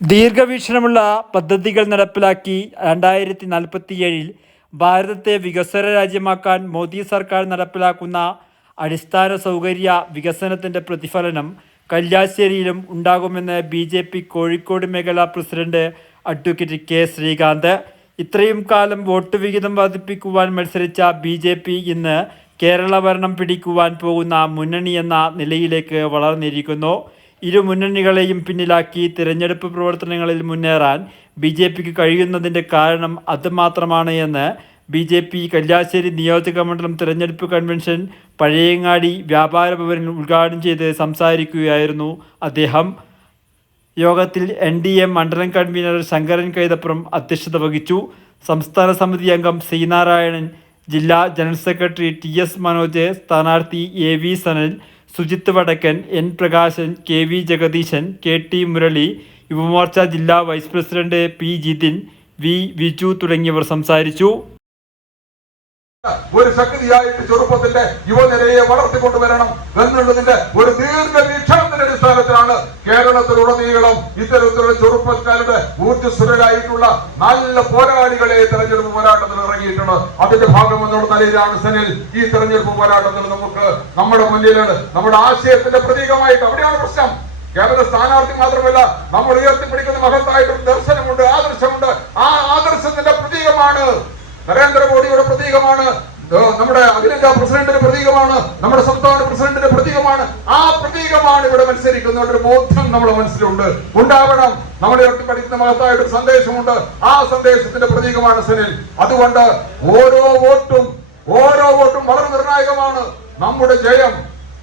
ദീർഘവീക്ഷണമുള്ള പദ്ധതികൾ നടപ്പിലാക്കി 2047 ഭാരതത്തെ വികസ്വര രാജ്യമാക്കാൻ മോദി സർക്കാർ നടപ്പിലാക്കുന്ന അടിസ്ഥാന സൗകര്യ വികസനത്തിൻ്റെ പ്രതിഫലനം കല്യാശ്ശേരിയിലും ഉണ്ടാകുമെന്ന് BJP കോഴിക്കോട് മേഖലാ പ്രസിഡന്റ് അഡ്വക്കേറ്റ് കെ ശ്രീകാന്ത്. ഇത്രയും കാലം വോട്ട് വിഹിതം വർദ്ധിപ്പിക്കുവാൻ മത്സരിച്ച BJP ഇന്ന് കേരള ഭരണം പിടിക്കുവാൻ പോകുന്ന മുന്നണിയെന്ന നിലയിലേക്ക് വളർന്നിരിക്കുന്നു. ഇരു മുന്നണികളെയും പിന്നിലാക്കി തിരഞ്ഞെടുപ്പ് പ്രവർത്തനങ്ങളിൽ മുന്നേറാൻ BJPക്ക് കഴിയുന്നതിൻ്റെ കാരണം അതുമാത്രമാണ് എന്ന് BJP കല്യാശ്ശേരി നിയോജക മണ്ഡലം തിരഞ്ഞെടുപ്പ് കൺവെൻഷൻ പഴയങ്ങാടി വ്യാപാര ഭവനിൽ ഉദ്ഘാടനം ചെയ്ത് സംസാരിക്കുകയായിരുന്നു അദ്ദേഹം. യോഗത്തിൽ NDA മണ്ഡലം കൺവീനർ ശങ്കരൻ കൈതപ്പുറം അധ്യക്ഷത വഹിച്ചു. സംസ്ഥാന സമിതി അംഗം ശ്രീനാരായണൻ, ജില്ലാ ജനറൽ സെക്രട്ടറി TS മനോജ്, സ്ഥാനാർത്ഥി AV സനൽ, സുജിത്ത് വടക്കൻ, N പ്രകാശൻ, KV ജഗദീശൻ, KT മുരളി, യുവമോർച്ച ജില്ലാ vice president P Jithin, V Viju തുടങ്ങിയവർ സംസാരിച്ചു. ഒരു ശക്തിയായിട്ട് ചെറുപ്പത്തിന്റെ യുവനിരയെ വളർത്തിക്കൊണ്ടുവരണം എന്നുള്ളതിന്റെ ഒരു ദീർഘവീക്ഷണത്തിന്റെ അടിസ്ഥാനത്തിലാണ് കേരളത്തിലുടനീളം ഇത്തരത്തിലുള്ള ചെറുപ്പക്കാരുടെ ഊർജ്ജസ്വരരായിട്ടുള്ള നല്ല പോരാളികളെ തെരഞ്ഞെടുപ്പ് പോരാട്ടത്തിൽ ഇറങ്ങിയിട്ടുണ്ട്. അതിന്റെ ഭാഗം എന്നുള്ള നിലയിലാണ് സനിൽ ഈ തെരഞ്ഞെടുപ്പ് പോരാട്ടത്തിൽ നമുക്ക് നമ്മുടെ മുന്നിലാണ് നമ്മുടെ ആശയത്തിന്റെ പ്രതീകമായിട്ട്. അവിടെയാണ് പ്രശ്നം. കേവല സ്ഥാനാർത്ഥി മാത്രമല്ല, നമ്മൾ ഉയർത്തിപ്പിടിക്കുന്ന മഹത്തായിട്ടൊരു ദർശനമുണ്ട്, ആദർശമുണ്ട്. ആ ആദർശത്തിന്റെ പ്രതീകമാണ് നരേന്ദ്രമോദിയുടെ പ്രതീകമാണ്, നമ്മുടെ അഖിലേന്ത്യാ പ്രസിഡന്റിന്റെ പ്രതീകമാണ്, നമ്മുടെ സംസ്ഥാന പ്രസിഡന്റിന്റെ പ്രതീകമാണ്. ആ പ്രതീകമാണ് ഇവിടെ മത്സരിക്കുന്ന ഒരു ബോധ്യം നമ്മുടെ മനസ്സിലുണ്ട്, ഉണ്ടാവണം. നമ്മളെ പഠിക്കുന്ന മഹത്തായിട്ടൊരു സന്ദേശമുണ്ട്. ആ സന്ദേശത്തിന്റെ പ്രതീകമാണ് സനിൽ. അതുകൊണ്ട് ഓരോ വോട്ടും വളരെ നിർണായകമാണ്. നമ്മുടെ ജയം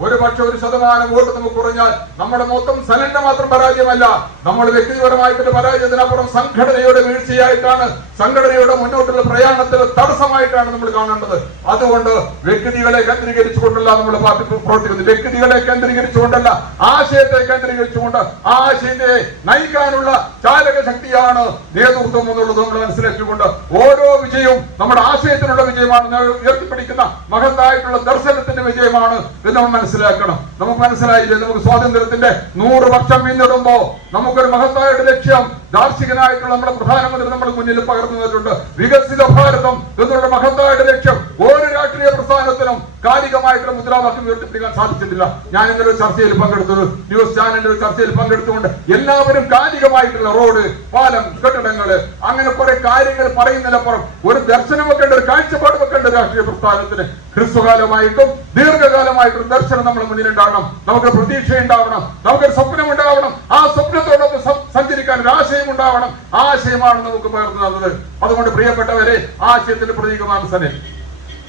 ഒരു പക്ഷെ 1% വോട്ട് നമുക്ക് കുറഞ്ഞാൽ നമ്മുടെ മൊത്തം സനലിന്റെ മാത്രം പരാജയമല്ല, നമ്മൾ വ്യക്തിപരമായിട്ടുള്ള പരാജയത്തിനപ്പുറം സംഘടനയുടെ വീഴ്ചയായിട്ടാണ്, സംഘടനയുടെ മുന്നോട്ടുള്ള പ്രയാണത്തിൽ തടസ്സമായിട്ടാണ് നമ്മൾ കാണേണ്ടത്. അതുകൊണ്ട് വ്യക്തികളെ കേന്ദ്രീകരിച്ചുകൊണ്ടല്ല നമ്മൾ പാർട്ടി പ്രവർത്തിക്കുന്നത്. വ്യക്തികളെ കേന്ദ്രീകരിച്ചുകൊണ്ടല്ല, ആശയത്തെ കേന്ദ്രീകരിച്ചുകൊണ്ട് ആശയത്തെ നയിക്കാനുള്ള ചാലക ശക്തിയാണ് നേതൃത്വം എന്നുള്ളത് നമ്മൾ മനസ്സിലാക്കിക്കൊണ്ട് ഓരോ വിജയവും നമ്മുടെ ആശയത്തിനുള്ള വിജയമാണ്, ഉയർത്തിപ്പിടിക്കുന്ന മഹത്തായിട്ടുള്ള ദർശനത്തിന്റെ വിജയമാണ് എന്ന് നമ്മൾ മനസ്സിലാക്കണം. നമുക്ക് മനസ്സിലായില്ലേ, നമുക്ക് സ്വാതന്ത്ര്യത്തിന്റെ 100 വർഷം പിന്നിടുമ്പോ നമുക്കൊരു മഹത്തായുടെ ലക്ഷ്യം ദാർശനികനായിട്ടുള്ള നമ്മുടെ പ്രധാനമന്ത്രി നമ്മുടെ മുന്നിൽ പകർന്നു തന്നിട്ടുണ്ട്. വികസിത ഭാരതം എന്നുള്ള മഹത്തായുടെ ലക്ഷ്യം ഒരു രാഷ്ട്രീയ പ്രസ്ഥാനത്തിനും കാലികമായിട്ടുള്ള മുദ്രാവാക്യം ഉയർത്തിപ്പിടിക്കാൻ സാധിച്ചിട്ടില്ല. ഞാൻ ഇന്നലെ ഒരു ചർച്ചയിൽ പങ്കെടുത്തത്, ന്യൂസ് ചാനലിന്റെ ഒരു ചർച്ചയിൽ പങ്കെടുത്തുകൊണ്ട് എല്ലാവരും കാലികമായിട്ടുള്ള റോഡ്, പാലം, കെട്ടിടങ്ങള്, അങ്ങനെ കുറെ കാര്യങ്ങൾ പറയുന്നതിനപ്പുറം ഒരു ദർശനം വെക്കേണ്ട, ഒരു കാഴ്ചപ്പാട് വെക്കേണ്ട രാഷ്ട്രീയ പ്രസ്ഥാനത്തിന് ഹ്രസ്വകാലമായിട്ടും ദീർഘകാലമായിട്ടും ദർശനം നമ്മുടെ മുന്നിലുണ്ടാവണം. നമുക്ക് പ്രതീക്ഷ ഉണ്ടാവണം, നമുക്കൊരു സ്വപ്നം ഉണ്ടാവണം. ആ സ്വപ്നത്തോടൊപ്പം സഞ്ചരിക്കാൻ ഒരു ആശയം ഉണ്ടാവണം. ആശയമാണ് നമുക്ക് പകർന്നു തന്നത്. അതുകൊണ്ട് പ്രിയപ്പെട്ടവരെ, ആശയത്തിന്റെ പ്രതീകമാണ് സനിൽ.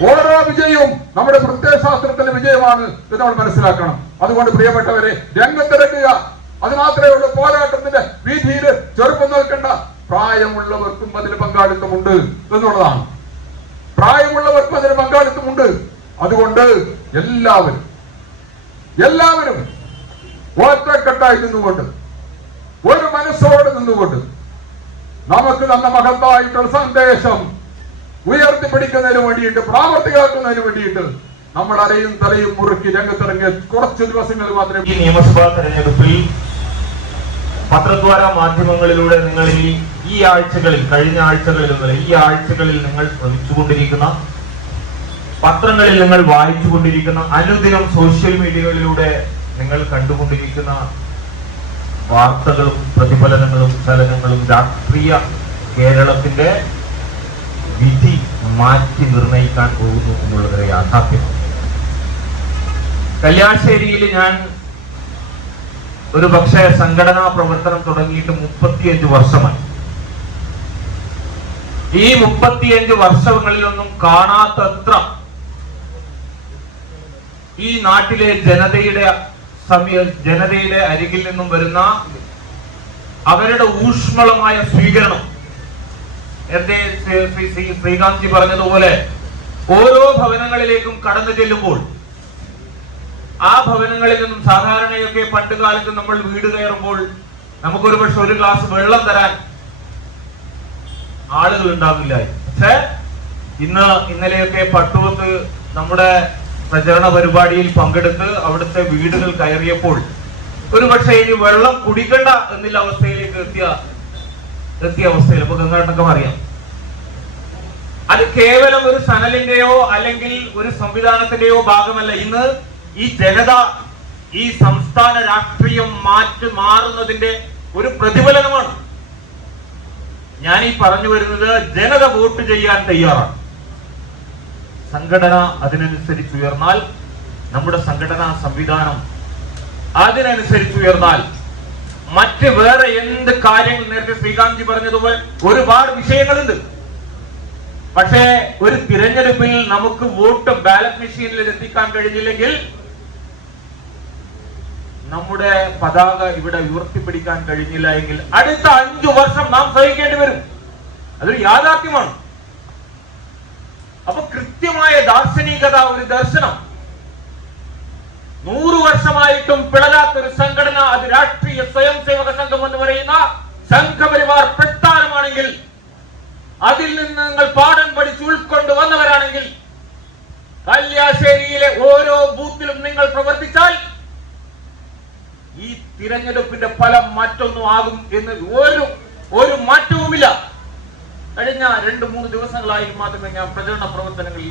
ഓരോ വിജയവും നമ്മുടെ പ്രത്യയശാസ്ത്രത്തിന്റെ വിജയമാണ് എന്ന് നമ്മൾ മനസ്സിലാക്കണം. അതുകൊണ്ട് പ്രിയപ്പെട്ടവരെ, രംഗത്തിറക്കുക. അത് മാത്രമേ ഉള്ളൂ. പോരാട്ടത്തിന്റെ വീതിയിൽ ചെറുപ്പം നോക്കേണ്ട. പ്രായമുള്ളവർക്കും അതിന് പങ്കാളിത്തമുണ്ട് എന്നുള്ളതാണ്. പ്രായമുള്ളവർക്കും അതിന് പങ്കാളിത്തമുണ്ട്. അതുകൊണ്ട് എല്ലാവരും ഒറ്റക്കെട്ടായി നിന്നുകൊണ്ട്, ഒരു മനസ്സോടെ നിന്നുകൊണ്ട് നമുക്ക് തന്ന മഹത്തായിട്ടുള്ള സന്ദേശം ഉയർത്തിപ്പിടിക്കുന്നതിന് വേണ്ടിയിട്ട്, പ്രാവർത്തികമാക്കുന്നതിന് വേണ്ടിയിട്ട് നമ്മൾ അരയും തലയും മുറുക്കി രംഗത്തിറങ്ങിയ കുറച്ച് ദിവസങ്ങൾ മാത്രമേ. ഈ നിയമസഭാ തെരഞ്ഞെടുപ്പിൽ പത്രദ്വാര മാധ്യമങ്ങളിലൂടെ നിങ്ങൾ ഈ ആഴ്ചകളിൽ, കഴിഞ്ഞ ആഴ്ചകളിൽ, ഈ ആഴ്ചകളിൽ നിങ്ങൾ ശ്രമിച്ചുകൊണ്ടിരിക്കുന്ന, പത്രങ്ങളിൽ നിങ്ങൾ വായിച്ചുകൊണ്ടിരിക്കുന്ന, അനുദിനം സോഷ്യൽ മീഡിയകളിലൂടെ നിങ്ങൾ കണ്ടുകൊണ്ടിരിക്കുന്ന വാർത്തകളും പ്രതിഫലനങ്ങളും ചലനങ്ങളും രാഷ്ട്രീയ കേരളത്തിന്റെ വിധി മാറ്റി നിർണയിക്കാൻ പോകുന്നു എന്നുള്ളതൊരു യാഥാർത്ഥ്യമാണ്. കല്യാശ്ശേരിയിൽ ഞാൻ ഒരു പക്ഷേ സംഘടനാ പ്രവർത്തനം തുടങ്ങിയിട്ട് 35 വർഷമായി. ഈ 35 വർഷങ്ങളിലൊന്നും കാണാത്തത്ര ഈ നാട്ടിലെ ജനതയുടെ അരികിൽ നിന്നും വരുന്ന അവരുടെ ഊഷ്മളമായ സ്വീകരണം. എന്റെ ശ്രീകാന്ത് പറഞ്ഞതുപോലെ ഓരോ ഭവനങ്ങളിലേക്കും കടന്നു ചെല്ലുമ്പോൾ ആ ഭവനങ്ങളിൽ നിന്നും സാധാരണയൊക്കെ പണ്ട് കാലത്ത് നമ്മൾ വീട് കയറുമ്പോൾ നമുക്കൊരു പക്ഷെ ഒരു ഗ്ലാസ് വെള്ളം തരാൻ ആളുകൾ ഉണ്ടാവില്ല. പക്ഷെ ഇന്നലെയൊക്കെ പട്ടുവത്ത് നമ്മുടെ പ്രചരണ പരിപാടിയിൽ പങ്കെടുത്ത് അവിടുത്തെ വീടുകൾ കയറിയപ്പോൾ ഒരു പക്ഷേ ഇനി വെള്ളം കുടിക്കണ്ട എന്നുള്ള അവസ്ഥയിലേക്ക് എത്തിയ അവസ്ഥയിൽ അപ്പൊ ഗംഗാട്ടനൊക്കെ അറിയാം. അത് കേവലം ഒരു സനലിന്റെയോ അല്ലെങ്കിൽ ഒരു സംവിധാനത്തിന്റെയോ ഭാഗമല്ല. ഇന്ന് ഈ ജനത, ഈ സംസ്ഥാന രാഷ്ട്രീയം മാറുന്നതിന്റെ ഒരു പ്രതിഫലനമാണ്. ഞാൻ ഈ പറഞ്ഞു വരുന്നത്, ജനത വോട്ട് ചെയ്യാൻ തയ്യാറാണ്. സംഘടന അതിനനുസരിച്ച് ഉയർന്നാൽ, നമ്മുടെ സംഘടനാ സംവിധാനം അതിനനുസരിച്ച് ഉയർന്നാൽ, മറ്റ് വേറെ എന്ത് കാര്യങ്ങൾ, നേരത്തെ ശ്രീകാന്ത് പറഞ്ഞതുപോലെ ഒരുപാട് വിഷയങ്ങളുണ്ട്. പക്ഷേ ഒരു തിരഞ്ഞെടുപ്പിൽ നമുക്ക് വോട്ട് ബാലറ്റ് മെഷീനിൽ എത്തിക്കാൻ കഴിഞ്ഞില്ലെങ്കിൽ നമ്മുടെ പതാക ഇവിടെ ഉയർത്തിപ്പിടിക്കാൻ കഴിഞ്ഞില്ല എങ്കിൽ അടുത്ത 5 വർഷം നാം സഹിക്കേണ്ടി വരും. അതൊരു യാഥാർത്ഥ്യമാണ്. അപ്പൊ കൃത്യമായ ദാർശനികത, ഒരു ദർശനം, 100 വർഷമായിട്ടും പിളരാത്തൊരു സംഘടന, അത് രാഷ്ട്രീയ സ്വയം സേവക സംഘം എന്ന് പറയുന്ന സംഘപരിവാർ പ്രസ്ഥാനമാണെങ്കിൽ, അതിൽ നിന്ന് നിങ്ങൾ പാഠം പഠിച്ച് ഉൾക്കൊണ്ട് വന്നവരാണെങ്കിൽ, കല്യാശ്ശേരിയിലെ ഓരോ ബൂത്തിലും നിങ്ങൾ പ്രവർത്തിച്ചാൽ ഈ തിരഞ്ഞെടുപ്പിന്റെ ഫലം മറ്റൊന്നും ആകും എന്ന് ഒരു മാറ്റവുമില്ല. കഴിഞ്ഞ 2-3 ദിവസങ്ങളായി മാത്രമേ ഞാൻ പ്രചരണ പ്രവർത്തനങ്ങളിൽ